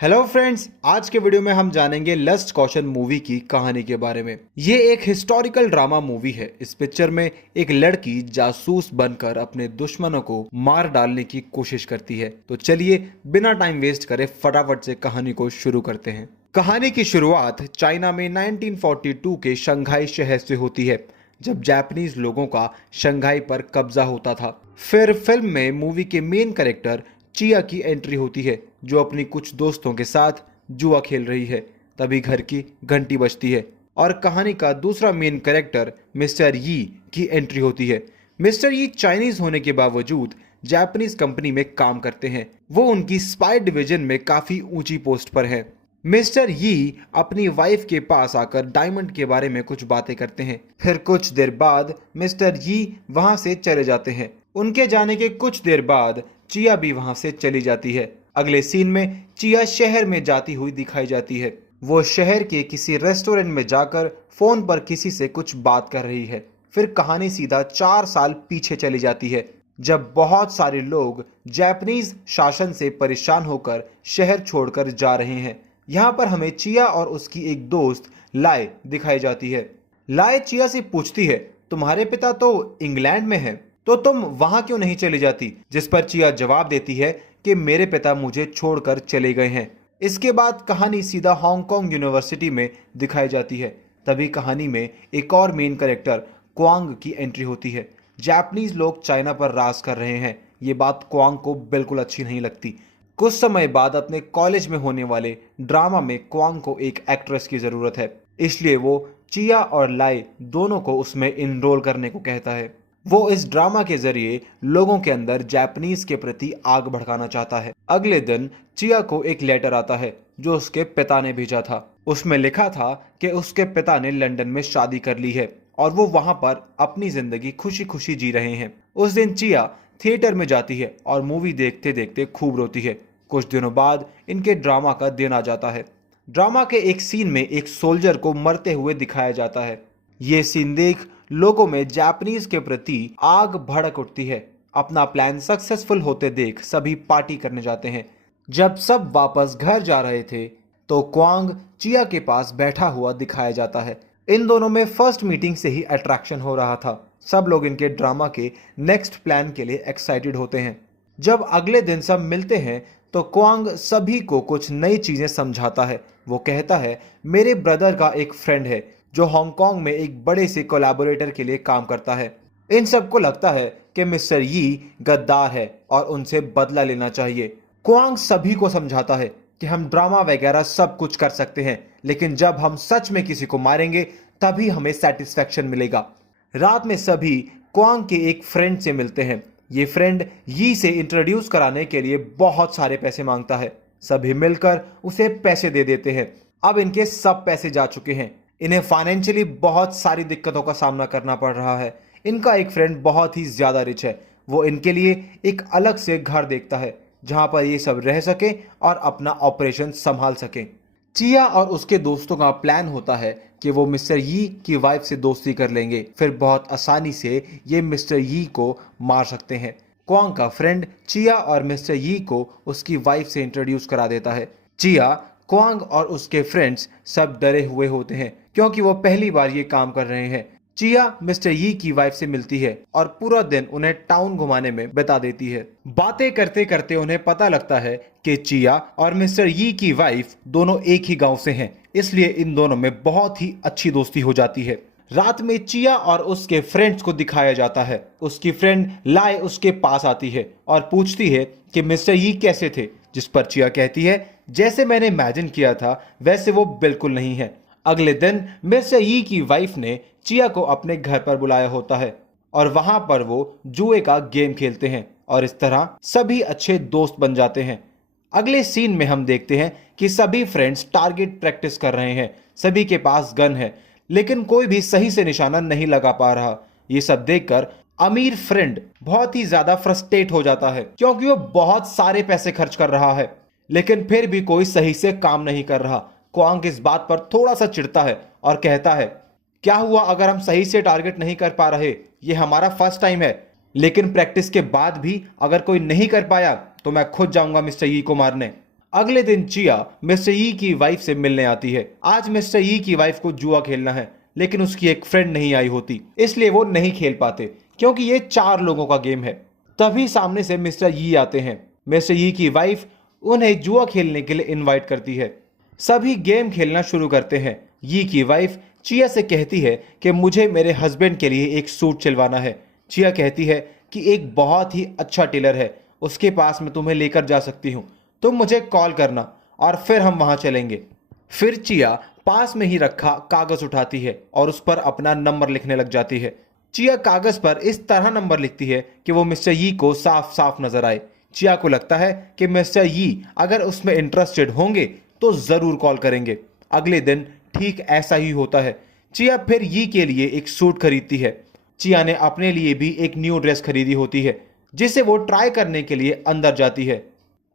Hello friends, आज के video में हम जानेंगे लस्ट कॉशन मूवी की कहानी के बारे में। ये एक हिस्टोरिकल ड्रामा मूवी है। इस पिक्चर में एक लड़की जासूस बनकर अपने दुश्मनों को मार डालने की कोशिश करती है। तो चलिए बिना टाइम वेस्ट करे फटाफट से कहानी को शुरू करते हैं। कहानी की शुरुआत चाइना में 1942 के शंघाई शहर से होती है, जब जापानीज लोगों का शंघाई पर कब्जा होता था। फिर फिल्म में मूवी के मेन कैरेक्टर चिया की एंट्री होती है, जो अपनी कुछ दोस्तों के साथ जुआ खेल रही है। तभी घर की घंटी बजती है और कहानी का दूसरा मेन कैरेक्टर मिस्टर यी की एंट्री होती है। मिस्टर यी चाइनीज होने के बावजूद जापानीज कंपनी में काम करते हैं। वो उनकी स्पाई डिवीजन में काफी ऊंची पोस्ट पर है। मिस्टर यी अपनी वाइफ के पास आकर डायमंड के बारे में कुछ बातें करते हैं। फिर कुछ देर बाद मिस्टर यी वहां से चले जाते हैं। उनके जाने के कुछ देर बाद चिया भी वहां से चली जाती है। अगले सीन में चिया शहर में जाती हुई दिखाई जाती है। वो शहर के किसी रेस्टोरेंट में जाकर फोन पर किसी से कुछ बात कर रही है। फिर कहानी सीधा 4 साल पीछे चली जाती है, जब बहुत सारे लोग जापानीज शासन से परेशान होकर शहर छोड़कर जा रहे हैं। यहाँ पर हमें चिया और उसकी एक दोस्त लाए दिखाई जाती है। लाए चिया से पूछती है, तुम्हारे पिता तो इंग्लैंड में हैं, तो तुम वहां क्यों नहीं चली जाती? जिस पर चिया जवाब देती है कि मेरे पिता मुझे छोड़कर चले गए हैं। इसके बाद कहानी सीधा हांगकांग यूनिवर्सिटी में दिखाई जाती है। तभी कहानी में एक और मेन कैरेक्टर क्वांग की एंट्री होती है। जापानीज लोग चाइना पर राज कर रहे हैं। ये बात क्वांग को बिल्कुल अच्छी नहीं लगती। कुछ समय बाद अपने कॉलेज में होने वाले ड्रामा में क्वांग को एक एक्ट्रेस की जरूरत है, इसलिए वो चिया और लाई दोनों को उसमें इनरोल करने को कहता है। वो इस ड्रामा के जरिए लोगों के अंदर जापानीज के प्रति आग भड़काना चाहता है। अगले दिन चिया को एक लेटर आता है जो उसके पिता ने भेजा था। उसमें लिखा था कि उसके पिता ने लंदन में शादी कर ली है और वो वहां पर अपनी जिंदगी खुशी खुशी जी रहे हैं। उस दिन चिया थिएटर में जाती है और मूवी देखते देखते खूब रोती है। कुछ दिनों बाद इनके ड्रामा का दिन आ जाता है। ड्रामा के एक सीन में एक सोल्जर को मरते हुए दिखाया जाता है। ये सीन देख लोगों में जापानीज के प्रति आग भड़क उठती है। अपना प्लान सक्सेसफुल होते देख सभी पार्टी करने जाते हैं। जब सब वापस घर जा रहे थे तो क्वांग चिया के पास बैठा हुआ दिखाया जाता है। इन दोनों में फर्स्ट मीटिंग से ही अट्रैक्शन हो रहा था। सब लोग इनके ड्रामा के नेक्स्ट प्लान के लिए एक्साइटेड होते हैं। जब अगले दिन सब मिलते हैं तो क्वांग सभी को कुछ नई चीजें समझाता है। वो कहता है, मेरे ब्रदर का एक फ्रेंड है जो हांगकांग में एक बड़े से कोलैबोरेटर के लिए काम करता है। इन सबको लगता है कि मिस्टर यी गद्दार है और उनसे बदला लेना चाहिए। क्वांग सभी को समझाता है कि हम ड्रामा वगैरह सब कुछ कर सकते हैं, लेकिन जब हम सच में किसी को मारेंगे तभी हमें सेटिस्फेक्शन मिलेगा। रात में सभी क्वांग के एक फ्रेंड से मिलते हैं। ये फ्रेंड यी से इंट्रोड्यूस कराने के लिए बहुत सारे पैसे मांगता है। सभी मिलकर उसे पैसे दे देते हैं। अब इनके सब पैसे जा चुके हैं। इन्हें फाइनेंशियली बहुत सारी दिक्कतों का सामना करना पड़ रहा है। इनका एक फ्रेंड बहुत ही ज्यादा रिच है। वो इनके लिए एक अलग से घर देखता है जहां पर ये सब रह सके और अपना ऑपरेशन संभाल सके। चिया और उसके दोस्तों का प्लान होता है कि वो मिस्टर यी की वाइफ से दोस्ती कर लेंगे, फिर बहुत आसानी से ये मिस्टर यी को मार सकते हैं। क्वांग का फ्रेंड चिया और मिस्टर यी को उसकी वाइफ से इंट्रोड्यूस करा देता है। चिया, क्वांग और उसके फ्रेंड्स सब डरे हुए होते हैं क्योंकि वो पहली बार ये काम कर रहे हैं। चिया मिस्टर यी की वाइफ से मिलती है और पूरा दिन उन्हें टाउन घुमाने में बिता देती है। बातें करते करते उन्हें पता लगता है कि चिया और मिस्टर यी की वाइफ दोनों एक ही गांव से हैं, इसलिए इन दोनों में बहुत ही अच्छी दोस्ती हो जाती है। रात में चिया और उसके फ्रेंड्स को दिखाया जाता है। उसकी फ्रेंड लाए उसके पास आती है और पूछती है कि मिस्टर यी कैसे थे, जिस पर चिया कहती है, जैसे मैंने इमेजिन किया था वैसे वो बिल्कुल नहीं है। अगले दिन मिस्टर यी की वाइफ ने चिया को अपने घर पर बुलाया होता है और वहां पर वो जुए का गेम खेलते हैं और इस तरह सभी अच्छे दोस्त बन जाते हैं। अगले सीन में हम देखते हैं कि सभी फ्रेंड्स टारगेट प्रैक्टिस कर रहे हैं। सभी के पास गन है, लेकिन कोई भी सही से निशाना नहीं लगा पा रहा। ये सब देखकर अमीर फ्रेंड बहुत ही ज्यादा फ्रस्ट्रेट हो जाता है क्योंकि वो बहुत सारे पैसे खर्च कर रहा है, लेकिन फिर भी कोई सही से काम नहीं कर रहा। क्वांग इस बात पर थोड़ा सा चिढ़ता है और कहता है, क्या हुआ अगर हम सही से टारगेट नहीं कर पा रहे? ये हमारा फर्स्ट टाइम है, लेकिन प्रैक्टिस के बाद भी अगर कोई नहीं कर पाया तो मैं खुद जाऊंगा मिस्टर यी को मारने। अगले दिन चिया मिस्टर यी की वाइफ से मिलने आती है। आज मिस्टर यी की वाइफ को जुआ खेलना है, लेकिन उसकी एक फ्रेंड नहीं आई होती, इसलिए वो नहीं खेल पाते क्योंकि ये 4 लोगों का गेम है। तभी सामने से मिस्टर यी आते हैं। मिस्टर यी की वाइफ उन्हें जुआ खेलने के लिए इनवाइट करती है। सभी गेम खेलना शुरू करते हैं। यी की वाइफ चिया से कहती है कि मुझे मेरे हस्बैंड के लिए एक सूट सिलवाना है। चिया कहती है कि एक बहुत ही अच्छा टेलर है, उसके पास मैं तुम्हें लेकर जा सकती हूँ, तुम मुझे कॉल करना और फिर हम वहां चलेंगे। फिर चिया पास में ही रखा कागज उठाती है और उस पर अपना नंबर लिखने लग जाती है। चिया कागज पर इस तरह नंबर लिखती है कि वो मिस्टर यी को साफ साफ नजर आए। चिया को लगता है कि मिस्टर यी अगर उसमें इंटरेस्टेड होंगे तो जरूर कॉल करेंगे। अगले दिन ठीक ऐसा ही होता है। चिया फिर यी के लिए एक सूट खरीदती है। चिया ने अपने लिए भी एक न्यू ड्रेस खरीदी होती है, जिसे वो ट्राई करने के लिए अंदर जाती है।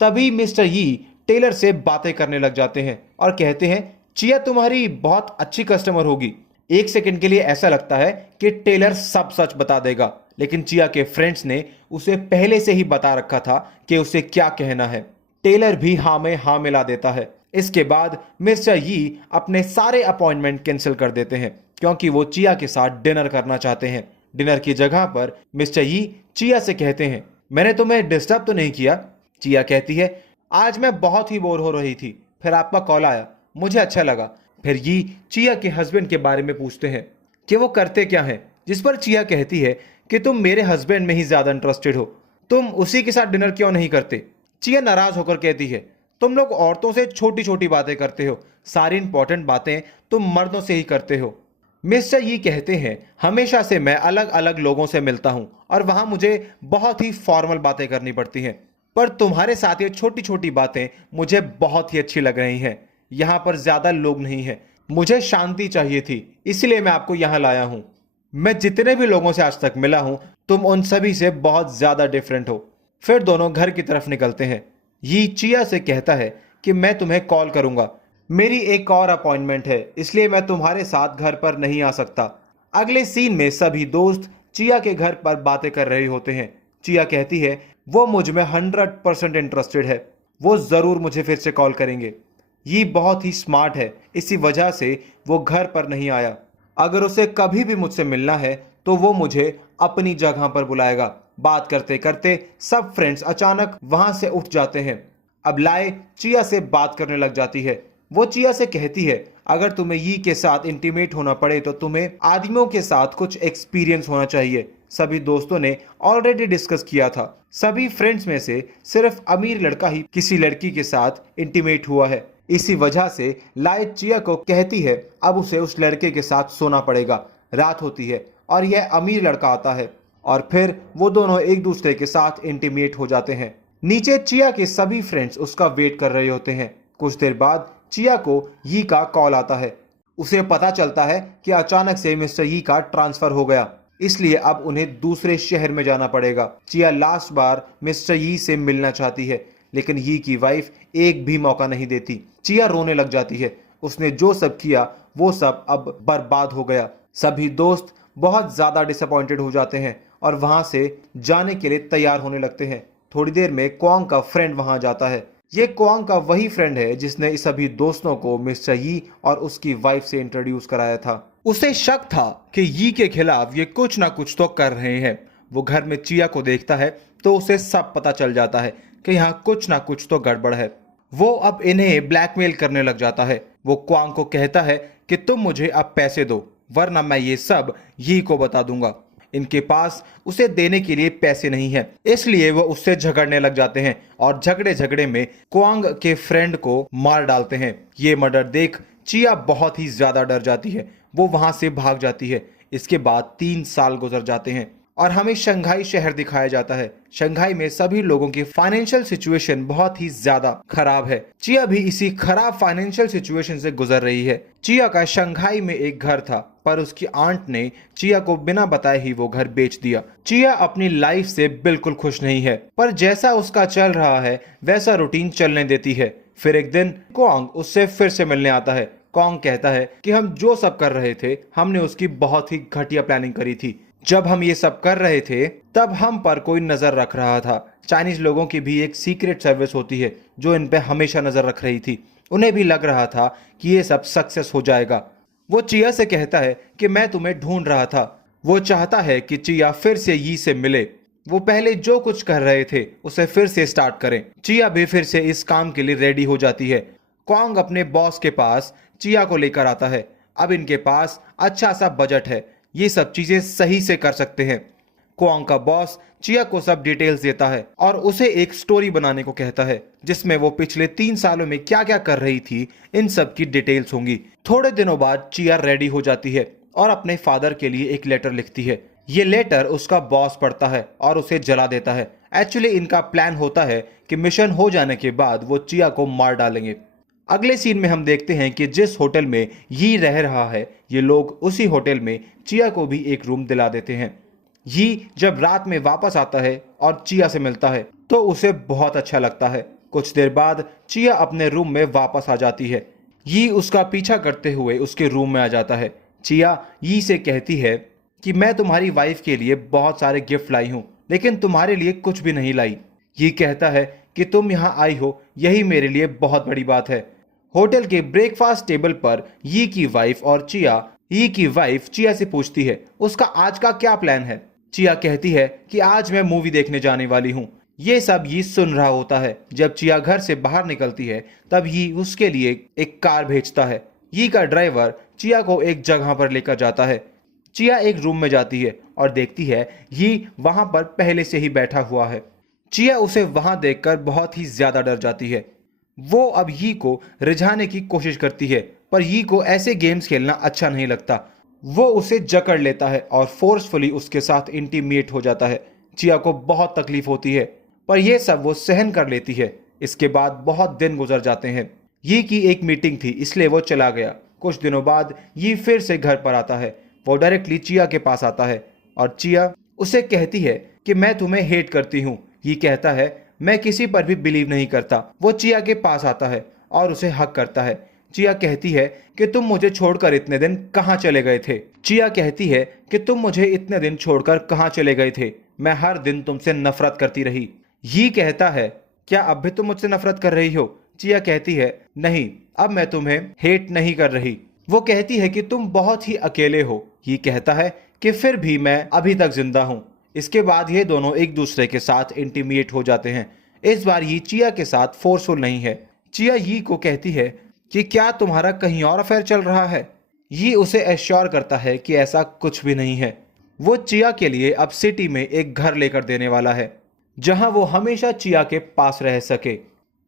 तभी मिस्टर यी टेलर से बातें करने लग जाते हैं और कहते हैं, चिया तुम्हारी बहुत अच्छी कस्टमर होगी। एक सेकंड के लिए ऐसा लगता है कि टेलर सब सच बता देगा, लेकिन चिया के फ्रेंड्स ने उसे पहले से ही बता रखा था कि उसे क्या कहना है। टेलर भी हाँ में हाँ मिला देता है। इसके बाद मिस्टर यी अपने सारे अपॉइंटमेंट कैंसिल कर देते हैं क्योंकि वो चिया के साथ डिनर करना चाहते हैं। डिनर की जगह पर मिस्टर यी चिया से कहते हैं, मैंने तुम्हें डिस्टर्ब तो नहीं किया? चिया कहती है, आज मैं बहुत ही बोर हो रही थी, फिर आपका कॉल आया, मुझे अच्छा लगा। फिर यी चिया के हस्बैंड के बारे में पूछते हैं कि वो करते क्या हैं, जिस पर चिया कहती है कि तुम मेरे हस्बैंड में ही ज्यादा इंटरेस्टेड हो, तुम उसी के साथ डिनर क्यों नहीं करते? चिया नाराज होकर कहती है, तुम लोग औरतों से छोटी छोटी बातें करते हो, सारी इंपॉर्टेंट बातें तुम मर्दों से ही करते हो। मिस्टर यी कहते हैं, हमेशा से मैं अलग अलग लोगों से मिलता हूं और वहां मुझे बहुत ही फॉर्मल बातें करनी पड़ती हैं, पर तुम्हारे साथ ये छोटी छोटी बातें मुझे बहुत ही अच्छी लग रही हैं। यहाँ पर ज्यादा लोग नहीं हैं, मुझे शांति चाहिए थी, इसलिए मैं आपको यहाँ लाया हूँ। मैं जितने भी लोगों से आज तक मिला हूं, तुम उन सभी से बहुत ज्यादा डिफरेंट हो। फिर दोनों घर की तरफ निकलते हैं। यी चिया से कहता है कि मैं तुम्हें कॉल करूंगा, मेरी एक और अपॉइंटमेंट है, इसलिए मैं तुम्हारे साथ घर पर नहीं आ सकता। अगले सीन में सभी दोस्त चिया के घर पर बातें कर रहे होते हैं। चिया कहती है वो मुझ में 100% इंटरेस्टेड है, वो जरूर मुझे फिर से कॉल करेंगे। ये बहुत ही स्मार्ट है, इसी वजह से वो घर पर नहीं आया। अगर उसे कभी भी मुझसे मिलना है तो वो मुझे अपनी जगह पर बुलाएगा। बात करते करते सब फ्रेंड्स अचानक वहां से उठ जाते हैं। अब लाए चिया से बात करने लग जाती है। वो चिया से कहती है, अगर तुम्हें यी के साथ इंटीमेट होना पड़े तो तुम्हें आदमियों के साथ कुछ एक्सपीरियंस होना चाहिए। सभी दोस्तों ने ऑलरेडी डिस्कस किया था, सभी फ्रेंड्स में से सिर्फ अमीर लड़का ही किसी लड़की के साथ इंटीमेट हुआ है। इसी वजह से लाइट चिया को कहती है अब उसे उस लड़के के साथ सोना पड़ेगा। रात होती है और यह अमीर लड़का आता है और फिर वो दोनों एक दूसरे के साथ इंटीमेट हो जाते हैं। नीचे चिया के सभी फ्रेंड्स उसका वेट कर रहे होते हैं। कुछ देर बाद चिया को यी का कॉल आता है। उसे पता चलता है कि अचानक से मिस्टर यी का ट्रांसफर हो गया, इसलिए अब उन्हें दूसरे शहर में जाना पड़ेगा। चिया लास्ट बार मिस्टर यी से मिलना चाहती है, लेकिन यी की वाइफ एक भी मौका नहीं देती। चिया रोने लग जाती है, उसने जो सब किया वो सब अब बर्बाद हो गया। सभी दोस्त बहुत ज्यादा डिसअपॉइंटेड हो जाते हैं और वहां से जाने के लिए तैयार होने लगते हैं। थोड़ी देर में क्वांग का फ्रेंड वहां जाता है। ये क्वांग का वही फ्रेंड है जिसने इस सभी दोस्तों को मिस्टर यी और उसकी वाइफ से इंट्रोड्यूस कराया था। उसे शक था कि यी के खिलाफ ये कुछ ना कुछ तो कर रहे हैं। वो घर में चिया को देखता है तो उसे सब पता चल जाता है कि यहाँ कुछ ना कुछ तो गड़बड़ है। वो अब इन्हें ब्लैकमेल करने लग जाता है। वो क्वांग को कहता है कि तुम मुझे अब पैसे दो, वरना मैं ये सब यी को बता दूंगा। इनके पास उसे देने के लिए पैसे नहीं है, इसलिए वो उससे झगड़ने लग जाते हैं और झगड़े झगड़े में क्वांग के फ्रेंड को मार डालते हैं। ये मर्डर देख चिया बहुत ही ज्यादा डर जाती है, वो वहां से भाग जाती है। इसके बाद 3 साल गुजर जाते हैं और हमें शंघाई शहर दिखाया जाता है। शंघाई में सभी लोगों की फाइनेंशियल सिचुएशन बहुत ही ज्यादा खराब है। चिया भी इसी खराब फाइनेंशियल सिचुएशन से गुजर रही है। चिया का शंघाई में एक घर था, पर उसकी आंट ने चिया को बिना बताए ही वो घर बेच दिया। चिया अपनी लाइफ से बिल्कुल खुश नहीं है, पर जैसा उसका चल रहा है वैसा रूटीन चलने देती है। फिर एक दिन क्वांग उससे फिर से मिलने आता है। क्वांग कहता है कि हम जो सब कर रहे थे हमने उसकी बहुत ही घटिया प्लानिंग करी थी। जब हम ये सब कर रहे थे तब हम पर कोई नजर रख रहा था। चाइनीज लोगों की भी एक सीक्रेट सर्विस होती है जो इन पे हमेशा नजर रख रही थी। उन्हें भी लग रहा था कि ये सब सक्सेस हो जाएगा। वो चिया से कहता है कि मैं तुम्हें ढूंढ रहा था। वो चाहता है कि चिया फिर से यी से मिले। वो पहले जो कुछ कर रहे थे उसे फिर से स्टार्ट करें। चिया भी फिर से इस काम के लिए रेडी हो जाती है। क्वांग अपने बॉस के पास चिया को लेकर आता है। अब इनके पास अच्छा सा बजट है, ये सब चीजें सही से कर सकते हैं। क्वांग का बॉस चिया को सब डिटेल्स देता है और उसे एक स्टोरी बनाने को कहता है जिसमें वो पिछले 3 सालों में क्या क्या कर रही थी इन सब की डिटेल्स होंगी। थोड़े दिनों बाद चिया रेडी हो जाती है और अपने फादर के लिए एक लेटर लिखती है। ये लेटर उसका बॉस पढ़ता है और उसे जला देता है। एक्चुअली इनका प्लान होता है कि मिशन हो जाने के बाद वो चिया को मार डालेंगे। अगले सीन में हम देखते हैं कि जिस होटल में यी रह रहा है ये लोग उसी होटल में चिया को भी एक रूम दिला देते हैं। यी जब रात में वापस आता है और चिया से मिलता है तो उसे बहुत अच्छा लगता है। कुछ देर बाद चिया अपने रूम में वापस आ जाती है। यी उसका पीछा करते हुए उसके रूम में आ जाता है। चिया यी से कहती है कि मैं तुम्हारी वाइफ के लिए बहुत सारे गिफ्ट लाई हूं लेकिन तुम्हारे लिए कुछ भी नहीं लाई। ये कहता है कि तुम यहाँ आई हो यही मेरे लिए बहुत बड़ी बात है। होटल के ब्रेकफास्ट टेबल पर यी की वाइफ चिया से पूछती है उसका आज का क्या प्लान है। चिया कहती है कि आज मैं मूवी देखने जाने वाली हूँ। ये सब यी सुन रहा होता है। जब चिया घर से बाहर निकलती है तब यी उसके लिए एक कार भेजता है। यी का ड्राइवर चिया को एक जगह पर लेकर जाता है। चिया एक रूम में जाती है और देखती है यी वहां पर पहले से ही बैठा हुआ है। चिया उसे वहां देखकर बहुत ही ज्यादा डर जाती है। वो अब यी को रिझाने की कोशिश करती है पर यी को ऐसे गेम्स खेलना अच्छा नहीं लगता। वो उसे जकड़ लेता है और फोर्सफुली उसके साथ इंटीमेट हो जाता है। चिया को बहुत तकलीफ होती है पर यह सब वो सहन कर लेती है। इसके बाद बहुत दिन गुजर जाते हैं। यी की एक मीटिंग थी इसलिए वो चला गया। कुछ दिनों बाद यी फिर से घर पर आता है। वो डायरेक्टली चिया के पास आता है और चिया उसे कहती है कि मैं तुम्हें हेट करती हूँ। ये कहता है मैं किसी पर भी बिलीव नहीं करता। वो चिया के पास आता है और उसे हक करता है। चिया कहती है कि तुम मुझे छोड़कर इतने दिन कहाँ चले गए थे। चिया कहती है कि तुम मुझे इतने दिन छोड़कर कहाँ चले गए थे, मैं हर दिन तुमसे नफरत करती रही। ये कहता है क्या अब भी तुम मुझसे नफरत कर रही हो। चिया कहती है नहीं, अब मैं तुम्हें हेट नहीं कर रही। वो कहती है कि तुम बहुत ही अकेले हो। ये कहता है कि फिर भी मैं अभी तक जिंदा हूँ। इसके बाद ये दोनों एक दूसरे के साथ इंटीमेट हो जाते हैं। इस बार ये चिया के साथ फोर्सफुल नहीं है। चिया यी को कहती है कि क्या तुम्हारा कहीं और अफेयर चल रहा है। ये उसे एश्योर करता है कि ऐसा कुछ भी नहीं है। वो चिया के लिए अब सिटी में एक घर लेकर देने वाला है जहां वो हमेशा चिया के पास रह सके।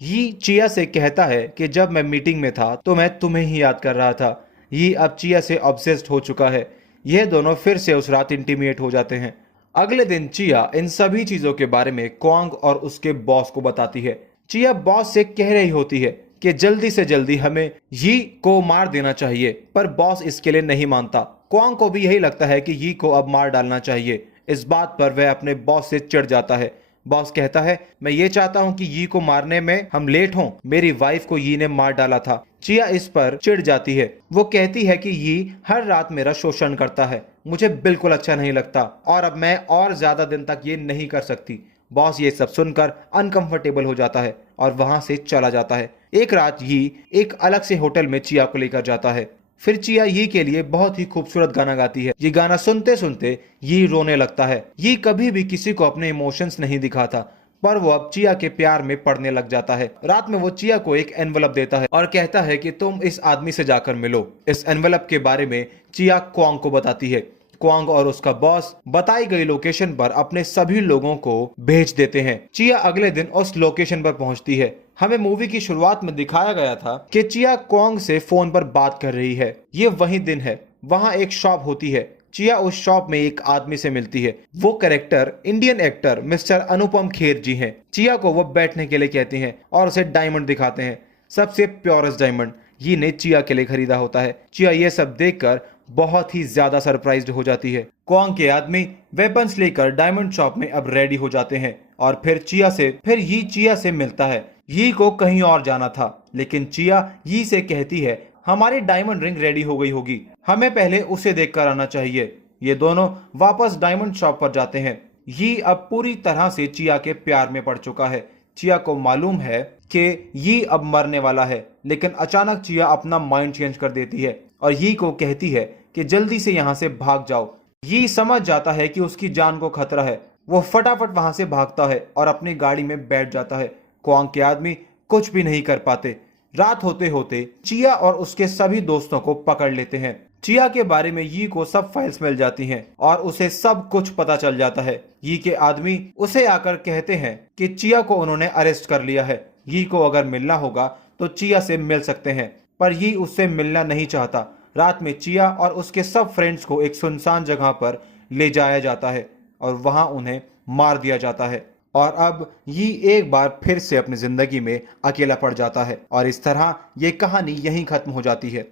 ये चिया से कहता है कि जब मैं मीटिंग में था तो मैं तुम्हें ही याद कर रहा था। ये अब चिया से ऑब्सेस्ड हो चुका है। यह दोनों फिर से उस रात इंटीमेट हो जाते हैं। अगले दिन चिया इन सभी चीजों के बारे में क्वांग और उसके बॉस को बताती है। चिया बॉस से कह रही होती है कि जल्दी से जल्दी हमें यी को मार देना चाहिए पर बॉस इसके लिए नहीं मानता। क्वांग को भी यही लगता है कि यी को अब मार डालना चाहिए। इस बात पर वह अपने बॉस से चिढ़ जाता है। बॉस कहता है मैं ये चाहता हूं कि यी को मारने में हम लेट हों, मेरी वाइफ को यी ने मार डाला था। चिया इस पर चिढ़ जाती है। वो कहती है कि यी हर रात मेरा शोषण करता है, मुझे बिल्कुल अच्छा नहीं लगता और अब मैं और ज्यादा दिन तक ये नहीं कर सकती। बॉस ये सब सुनकर अनकंफर्टेबल हो जाता है और वहां से चला जाता है। एक रात यी एक अलग से होटल में चिया को लेकर जाता है। फिर चिया यी के लिए बहुत ही खूबसूरत गाना गाती है। ये गाना सुनते सुनते यी रोने लगता है। यी कभी भी किसी को अपने इमोशंस नहीं दिखाता पर वो अब चिया के प्यार में पड़ने लग जाता है। रात में वो चिया को एक एनवलप देता है और कहता है कि तुम इस आदमी से जाकर मिलो। इस एनवलप के बारे में चिया क्वांग को बताती है। क्वांग और उसका बॉस बताई गई लोकेशन पर अपने सभी लोगों को भेज देते हैं। चिया अगले दिन उस लोकेशन पर पहुंचती है। हमें मूवी की शुरुआत में दिखाया गया था कि चिया क्वांग से फोन पर बात कर रही है। ये वही दिन है। वहां एक शॉप होती है। चिया उस शॉप में एक आदमी से मिलती है। वो character Indian actor mister Anupam Kher जी हैं। चिया को वो बैठने के लिए कहते हैं और उसे डायमंड दिखाते हैं, सबसे प्योरेस्ट डायमंड। ये ने चिया के लिए खरीदा होता है। चिया ये सब देखकर बहुत ही ज्यादा सरप्राइज्ड हो जाती है। क्वांग के आदमी वेपन्स लेकर डायमंड शॉप में अब रेडी हो जाते हैं और फिर यी चिया से मिलता है। यी को कहीं और जाना था लेकिन चिया यी से कहती है हमारी डायमंड रिंग रेडी हो गई होगी, हमें पहले उसे देखकर आना चाहिए। ये दोनों वापस डायमंड शॉप पर जाते हैं। यी अब पूरी तरह से चिया के प्यार में पड़ चुका है। चिया को मालूम है कि यी अब मरने वाला है, लेकिन अचानक चिया अपना माइंड चेंज कर देती है और यी को कहती है कि जल्दी से यहाँ से भाग जाओ। यी समझ जाता है कि उसकी जान को खतरा है। वो फटाफट वहां से भागता है और अपनी गाड़ी में बैठ जाता है। क्वांग के आदमी कुछ भी नहीं कर पाते। रात होते होते चिया और उसके सभी दोस्तों को पकड़ लेते हैं। चिया के बारे में यी को सब फाइल्स मिल जाती हैं और उसे सब कुछ पता चल जाता है। यी के आदमी उसे आकर कहते हैं कि चिया को उन्होंने अरेस्ट कर लिया है। यी को अगर मिलना होगा तो चिया से मिल सकते हैं, पर यी उससे मिलना नहीं चाहता। रात में चिया और उसके सब फ्रेंड्स को एक सुनसान जगह पर ले जाया जाता है और वहां उन्हें मार दिया जाता है। और अब यी एक बार फिर से अपनी जिंदगी में अकेला पड़ जाता है और इस तरह ये कहानी यहीं खत्म हो जाती है।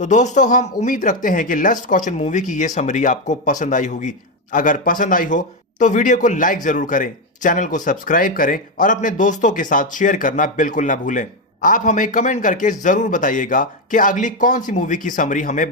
तो दोस्तों, हम उम्मीद रखते हैं कि लस्ट कॉशन मूवी की ये समरी आपको पसंद आई होगी। अगर पसंद आई हो तो वीडियो को लाइक जरूर करें, चैनल को सब्सक्राइब करें और अपने दोस्तों के साथ शेयर करना बिल्कुल ना भूलें। आप हमें कमेंट करके जरूर बताइएगा कि अगली कौन सी मूवी की समरी हमें